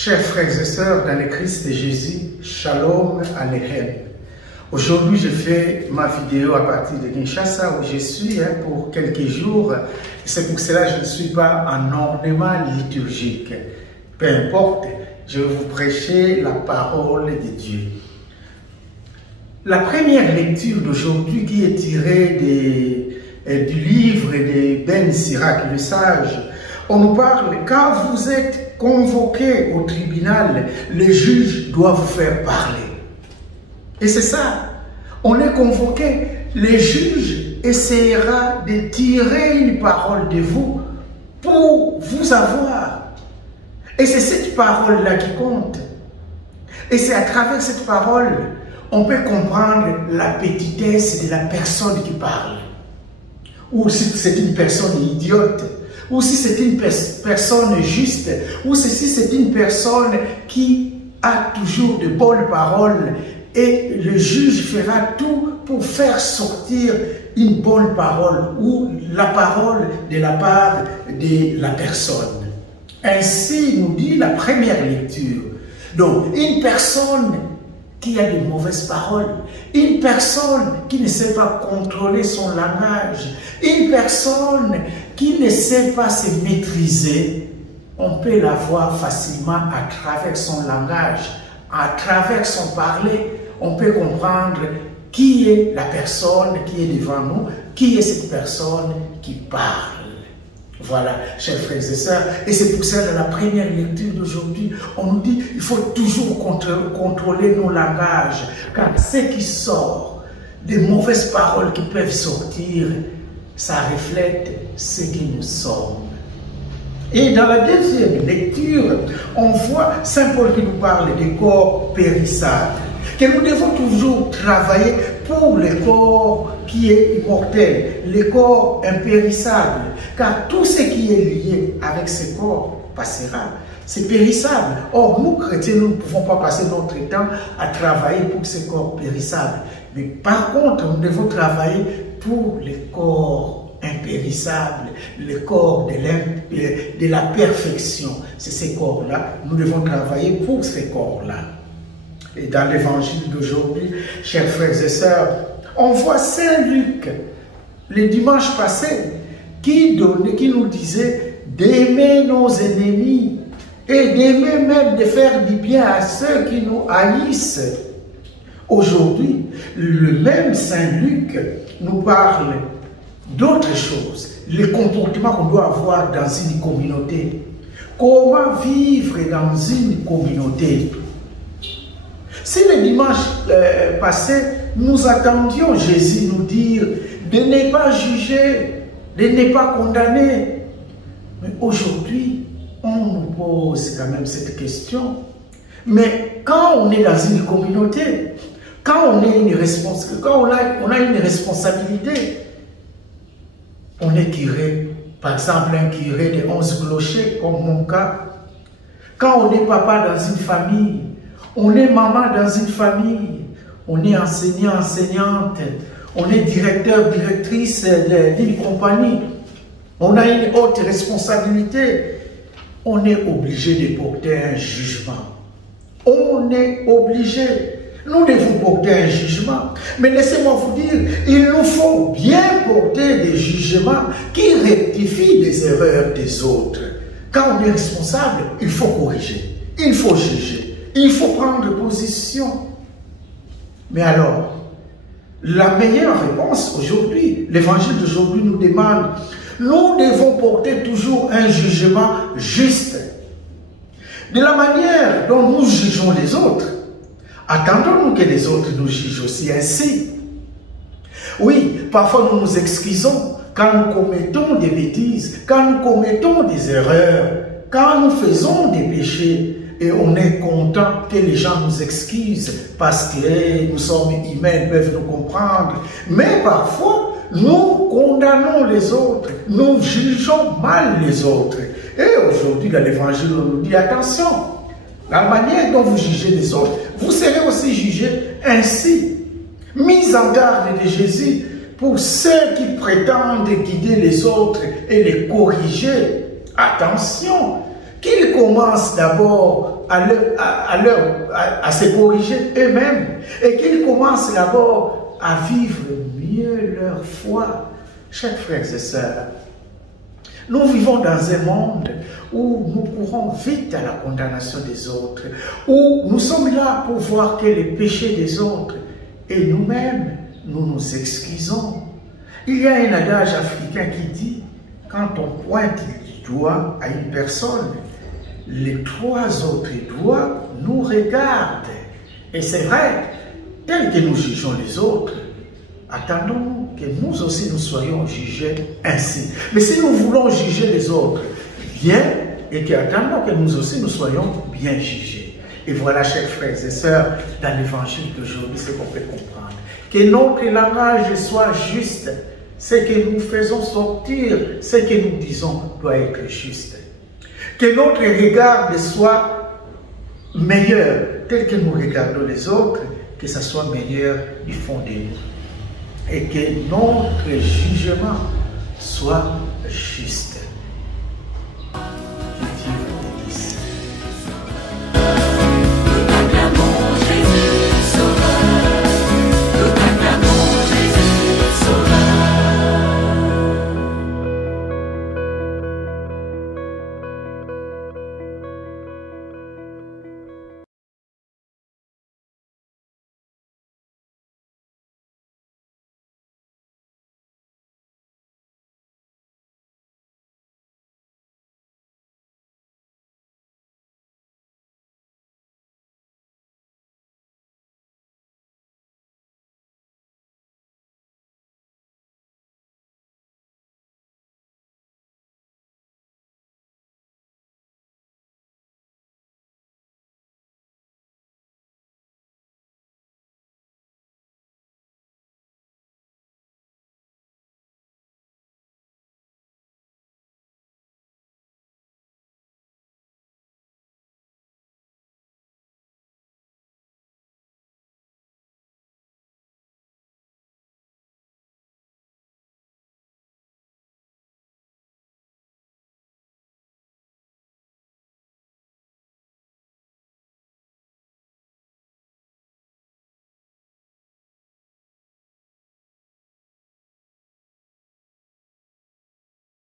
Chers frères et sœurs dans le Christ de Jésus, Shalom Aleichem. Aujourd'hui, je fais ma vidéo à partir de Kinshasa où je suis pour quelques jours. C'est pour cela que je ne suis pas en ornement liturgique. Peu importe, je vais vous prêcher la parole de Dieu. La première lecture d'aujourd'hui qui est tirée du livre de Ben Sirac, le sage, on nous parle, quand vous êtes convoqué au tribunal, les juges doivent vous faire parler. Et c'est ça, on est convoqué, les juges essaiera de tirer une parole de vous pour vous avoir. Et c'est cette parole-là qui compte. Et c'est à travers cette parole, on peut comprendre la petitesse de la personne qui parle. Ou si c'est une personne idiote, ou si c'est une personne juste, ou si c'est une personne qui a toujours de bonnes paroles, et le juge fera tout pour faire sortir une bonne parole, ou la parole de la part de la personne. Ainsi nous dit la première lecture. Donc, une personne qui a de mauvaises paroles, une personne qui ne sait pas contrôler son langage, une personne qui ne sait pas se maîtriser, on peut la voir facilement à travers son langage, à travers son parler, on peut comprendre qui est la personne qui est devant nous, qui est cette personne qui parle. Voilà, chers frères et sœurs, et c'est pour ça, dans la première lecture d'aujourd'hui, on nous dit qu'il faut toujours contrôler nos langages, car ce qui sort, des mauvaises paroles qui peuvent sortir, ça reflète ce que nous sommes. Et dans la deuxième lecture, on voit Saint Paul qui nous parle des corps périssables, que nous devons toujours travailler pour le corps qui est immortel, le corps impérissable, car tout ce qui est lié avec ce corps passera. C'est périssable. Or, nous, chrétiens, nous ne pouvons pas passer notre temps à travailler pour ce corps périssable. Mais par contre, nous devons travailler pour le corps impérissable, le corps de la perfection. C'est ces corps-là. Nous devons travailler pour ces corps-là. Et dans l'évangile d'aujourd'hui, chers frères et sœurs, on voit Saint Luc, le dimanche passé, qui nous disait d'aimer nos ennemis et d'aimer même de faire du bien à ceux qui nous haïssent. Aujourd'hui, le même Saint Luc nous parle d'autres choses, les comportements qu'on doit avoir dans une communauté. Comment vivre dans une communauté? Si le dimanche passé, nous attendions Jésus nous dire de ne pas juger, de ne pas condamner. Mais aujourd'hui, on nous pose quand même cette question. Mais quand on est dans une communauté, quand on a une responsabilité, on est curé, par exemple un curé de 11 clochers, comme mon cas. Quand on est papa dans une famille, on est maman dans une famille, on est enseignant, enseignante, on est directeur, directrice d'une compagnie, on a une haute responsabilité, on est obligé de porter un jugement. On est obligé, nous devons porter un jugement. Mais laissez-moi vous dire, il nous faut bien porter des jugements qui rectifient les erreurs des autres. Quand on est responsable, il faut corriger, il faut juger. Il faut prendre position. Mais alors, la meilleure réponse aujourd'hui, l'évangile d'aujourd'hui nous demande, nous devons porter toujours un jugement juste. De la manière dont nous jugeons les autres, attendons-nous que les autres nous jugent aussi ainsi. Oui, parfois nous nous excusons quand nous commettons des bêtises, quand nous commettons des erreurs, quand nous faisons des péchés. Et on est content que les gens nous excusent parce que nous sommes humains, ils peuvent nous comprendre. Mais parfois, nous condamnons les autres, nous jugeons mal les autres. Et aujourd'hui, dans l'évangile, on nous dit attention, la manière dont vous jugez les autres, vous serez aussi jugés ainsi. Mise en garde de Jésus pour ceux qui prétendent guider les autres et les corriger. Attention! qu'ils commencent d'abord à se corriger eux-mêmes et qu'ils commencent d'abord à vivre mieux leur foi. Chers frères et sœurs, nous vivons dans un monde où nous courons vite à la condamnation des autres, où nous sommes là pour voir que les péchés des autres et nous-mêmes, nous nous excusons. Il y a un adage africain qui dit, quand on pointe du doigt à une personne, les 3 autres doigts nous regardent. Et c'est vrai, tel que nous jugeons les autres, attendons que nous aussi nous soyons jugés ainsi. Mais si nous voulons juger les autres bien, et qu'attendons que nous aussi nous soyons bien jugés. Et voilà, chers frères et sœurs, dans l'évangile d'aujourd'hui, ce qu'on peut comprendre. Que notre langage soit juste. Ce que nous faisons sortir, ce que nous disons doit être juste. Que notre regard soit meilleur, tel que nous regardons les autres, que ça soit meilleur du fond de nous. Et que notre jugement soit juste.